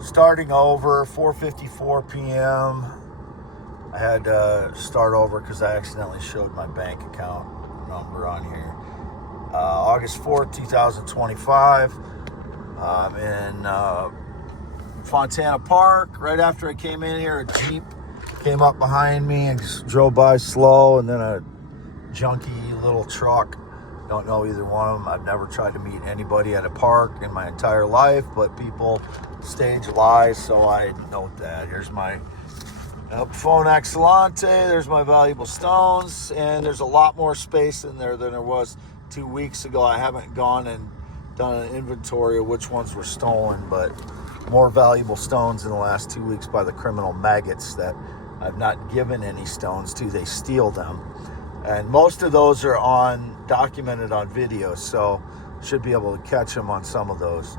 starting over, 4:54 p.m. I had to start over because I accidentally showed my bank account number on here. August 4th, 2025. I'm in Fontana Park. Right after I came in here, a Jeep came up behind me and just drove by slow, and then a junky little truck. Don't know either one of them. I've never tried to meet anybody at a park in my entire life, but people stage lies, so I note that. Here's my phone Excellente. There's my valuable stones, and there's a lot more space in there than there was 2 weeks ago. I haven't gone and done an inventory of which ones were stolen, but more valuable stones in the last 2 weeks by the criminal maggots that I've not given any stones to. They steal them. And most of those are documented on video, so should be able to catch them on some of those.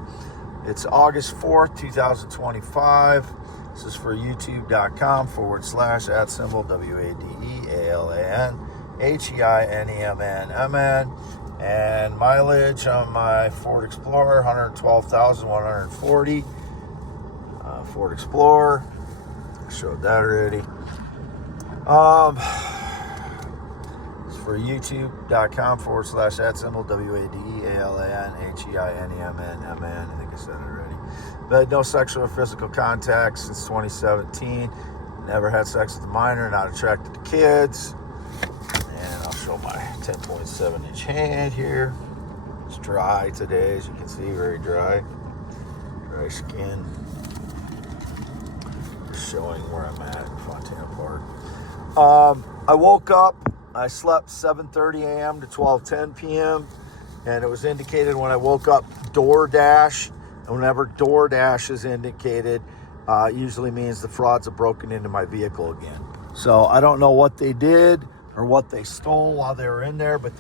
It's August 4th, 2025. This is for youtube.com / @WADEALANHEINEMNMN. And mileage on my Ford Explorer, 112,140. Ford Explorer. I showed that already. For youtube.com / @WADEALANHEINEMNMN. I think I said it already. But no sexual or physical contact since 2017. Never had sex with a minor. Not attracted to kids. And I'll show my 10.7-inch hand here. It's dry today, as you can see, very dry. Dry skin. Just showing where I'm at in Fontana Park. I woke up. I slept 7:30 a.m. to 12:10 p.m. And it was indicated when I woke up DoorDash. And whenever DoorDash is indicated, it usually means the frauds have broken into my vehicle again. So I don't know what they did or what they stole while they were in there, but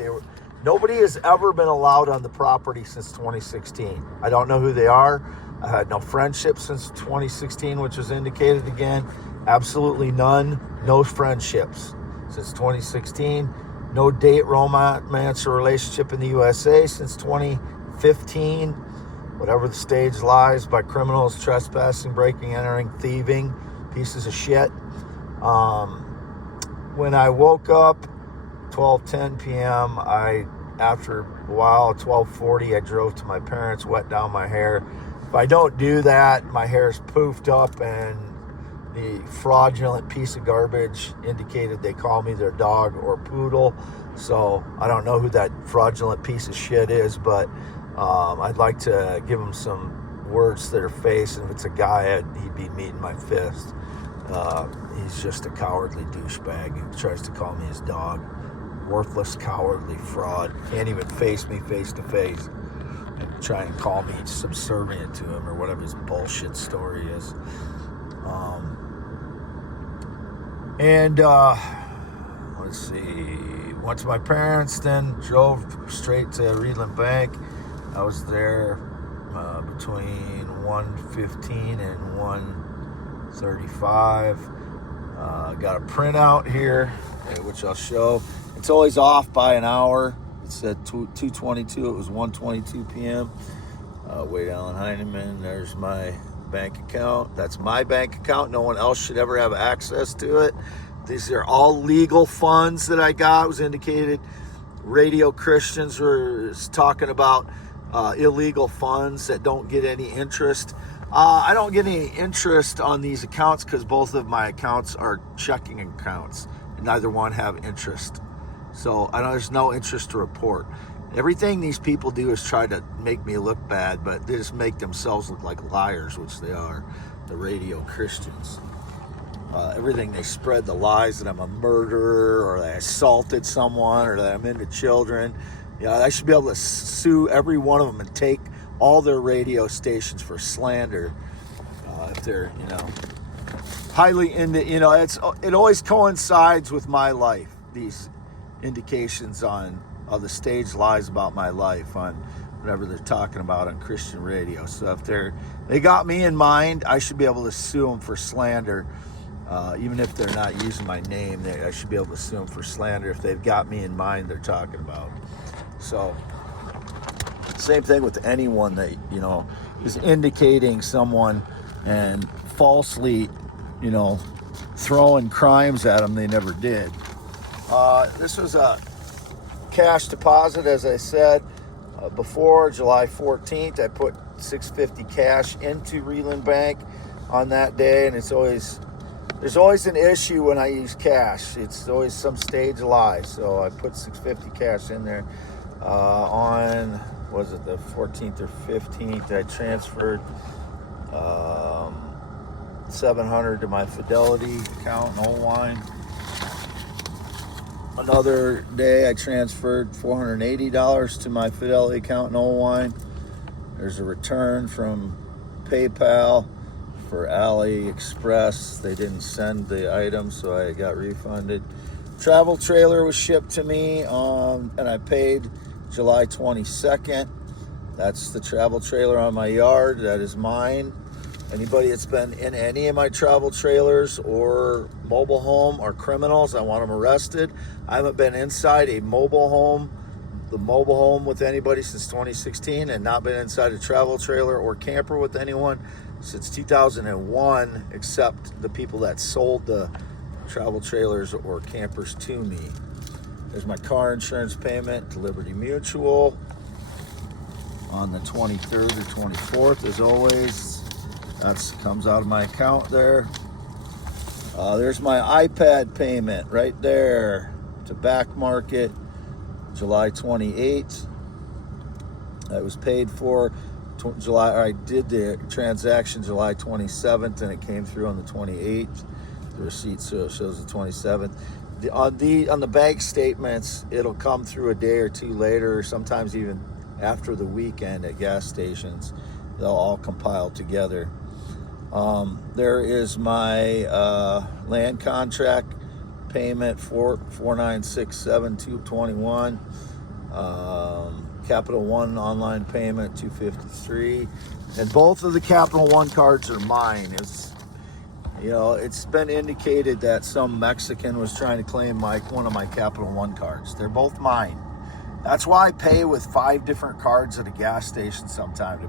nobody has ever been allowed on the property since 2016. I don't know who they are. I had no friendship since 2016, which was indicated again. Absolutely none. No friendships since 2016. No date, romance, or relationship in the USA since 2015. Whatever the stage lies by criminals, trespassing, breaking, entering, thieving, pieces of shit. When I woke up, 12:10 p.m., after a while, 12:40, I drove to my parents, wet down my hair. If I don't do that, my hair's poofed up, and the fraudulent piece of garbage indicated they call me their dog or poodle. So I don't know who that fraudulent piece of shit is, but I'd like to give him some words to their face. And if it's a guy, he'd be meeting my fist. He's just a cowardly douchebag who tries to call me his dog. Worthless, cowardly fraud. Can't even face me face to face and try and call me subservient to him or whatever his bullshit story is. Let's see. Went to my parents, then drove straight to Reedland Bank. I was there between 1:15 and 1:35. Got a printout here, which I'll show. It's always off by an hour. It said 2:22. It was 1:22 p.m. Wade Allen Heineman. There's my bank account. That's my bank account. No one else should ever have access to it. These are all legal funds that I got. It was indicated Radio Christians were talking about illegal funds that don't get any interest. I don't get any interest on these accounts because both of my accounts are checking accounts. And neither one have interest. So there's no interest to report. Everything these people do is try to make me look bad, but they just make themselves look like liars, which they are, the Radio Christians. Everything they spread, the lies that I'm a murderer or that I assaulted someone or that I'm into children. I should be able to sue every one of them and take all their radio stations for slander if they're, highly into, it always coincides with my life, these indications on the stage lies about my life on whatever they're talking about on Christian radio. So if they got me in mind, I should be able to sue them for slander. Even if they're not using my name, I should be able to sue them for slander if they've got me in mind they're talking about. So, same thing with anyone that, is indicating someone and falsely, throwing crimes at them they never did. This was a cash deposit, as I said before, July 14th. I put $650 cash into Reland Bank on that day, and there's always an issue when I use cash. It's always some stage lie. So I put $650 cash in there. On, was it the 14th or 15th, I transferred $700 to my Fidelity account in Old-Wine. Another day I transferred $480 to my Fidelity account in Old-Wine. There's a return from PayPal for AliExpress. They didn't send the item, so I got refunded. Travel trailer was shipped to me, and I paid July 22nd. That's the travel trailer on my yard. That is mine. Anybody that's been in any of my travel trailers or mobile home are criminals. I want them arrested. I haven't been inside the mobile home with anybody since 2016, and not been inside a travel trailer or camper with anyone since 2001, except the people that sold the travel trailers or campers to me. There's my car insurance payment to Liberty Mutual on the 23rd or 24th, as always. That comes out of my account there. There's my iPad payment right there to Back Market, July 28th. That was paid for I did the transaction July 27th, and it came through on the 28th. The receipt shows the 27th. On the bank statements, it'll come through a day or two later, or sometimes even after the weekend at gas stations. They'll all compile together. There is my land contract payment for $496,721. Capital One online payment $253, and both of the Capital One cards are mine. It's been indicated that some Mexican was trying to claim one of my Capital One cards. They're both mine. That's why I pay with 5 different cards at a gas station sometimes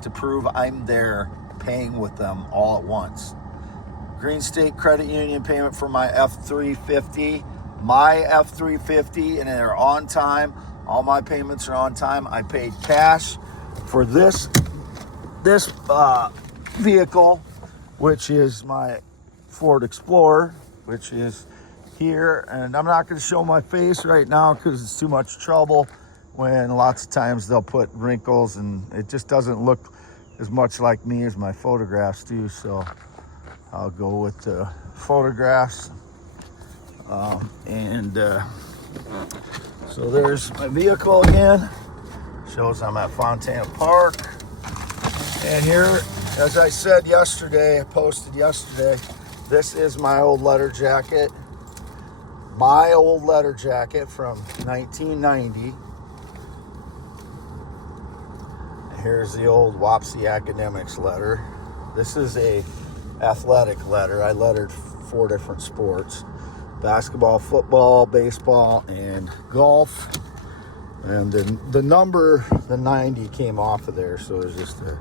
to prove I'm there paying with them all at once. Green State Credit Union payment for my F-350, and they're on time. All my payments are on time. I paid cash for this vehicle, which is my Ford Explorer, which is here. And I'm not going to show my face right now because it's too much trouble, when lots of times they'll put wrinkles and it just doesn't look as much like me as my photographs do. So I'll go with the photographs. So there's my vehicle again. Shows I'm at Fontana Park. And here, as I said yesterday, I posted yesterday, this is my old letter jacket. My old letter jacket from 1990. Here's the old Wapsie Academics letter. This is a athletic letter. I lettered 4 different sports: basketball, football, baseball, and golf. And the number, the 90, came off of there, so there's just a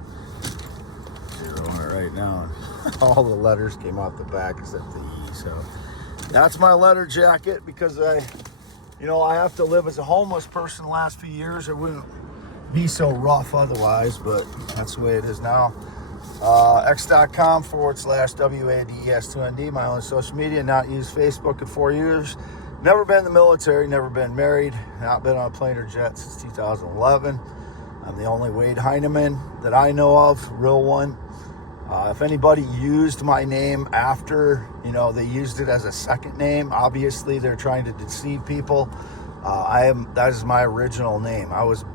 0 on it right now. All the letters came off the back except the E. So that's my letter jacket, because I have to live as a homeless person the last few years. It wouldn't be so rough otherwise, but that's the way it is now. x.com/WADES2ND, my only social media. Not used Facebook in 4 years. Never been in the military, never been married, not been on a plane or jet since 2011. I'm the only Wade Heineman that I know of, real one. If anybody used my name after, they used it as a second name, obviously they're trying to deceive people. That is my original name. I was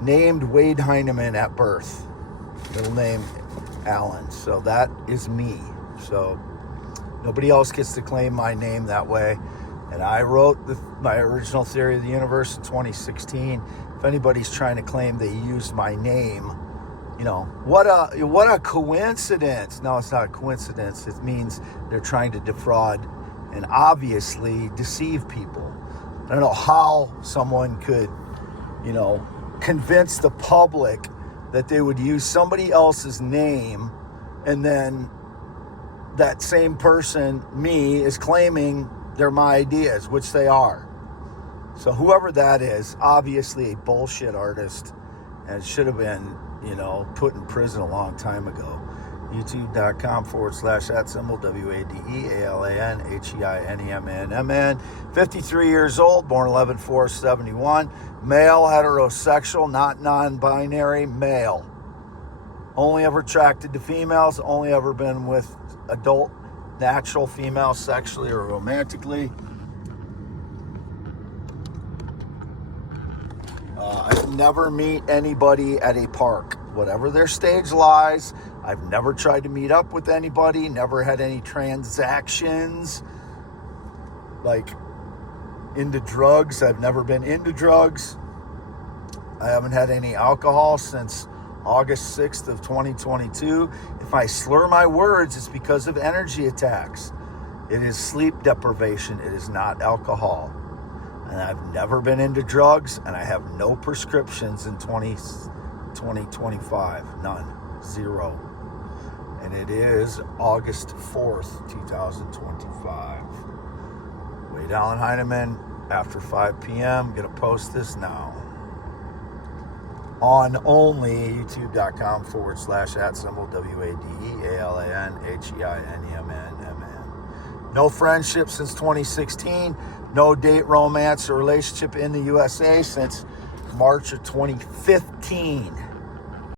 named Wade Heineman at birth, middle name Allen, so that is me. So nobody else gets to claim my name that way. And I wrote my original theory of the universe in 2016. If anybody's trying to claim they used my name, what a coincidence. No, it's not a coincidence. It means they're trying to defraud and obviously deceive people. I don't know how someone could, convince the public that they would use somebody else's name, and then that same person, me, is claiming they're my ideas, which they are. So whoever that is, obviously a bullshit artist, and should have been, put in prison a long time ago. YouTube.com/@symbol WADEALANHEINEMANMN. 53 years old, born 11/4/71. Male, heterosexual, not non-binary, male. Only ever attracted to females, only ever been with adult, natural females sexually or romantically. I never meet anybody at a park. Whatever their stage lies, I've never tried to meet up with anybody, never had any transactions, like into drugs. I've never been into drugs. I haven't had any alcohol since August 6th of 2022. If I slur my words, it's because of energy attacks. It is sleep deprivation. It is not alcohol. And I've never been into drugs, and I have no prescriptions in 2025. None. Zero. And it is August 4th, 2025. Wade Allen Heineman, after 5 p.m. Gonna post this now. On only youtube.com/@symbol WADEALANHEINEMANMN. No friendship since 2016. No date, romance, or relationship in the USA since March of 2015.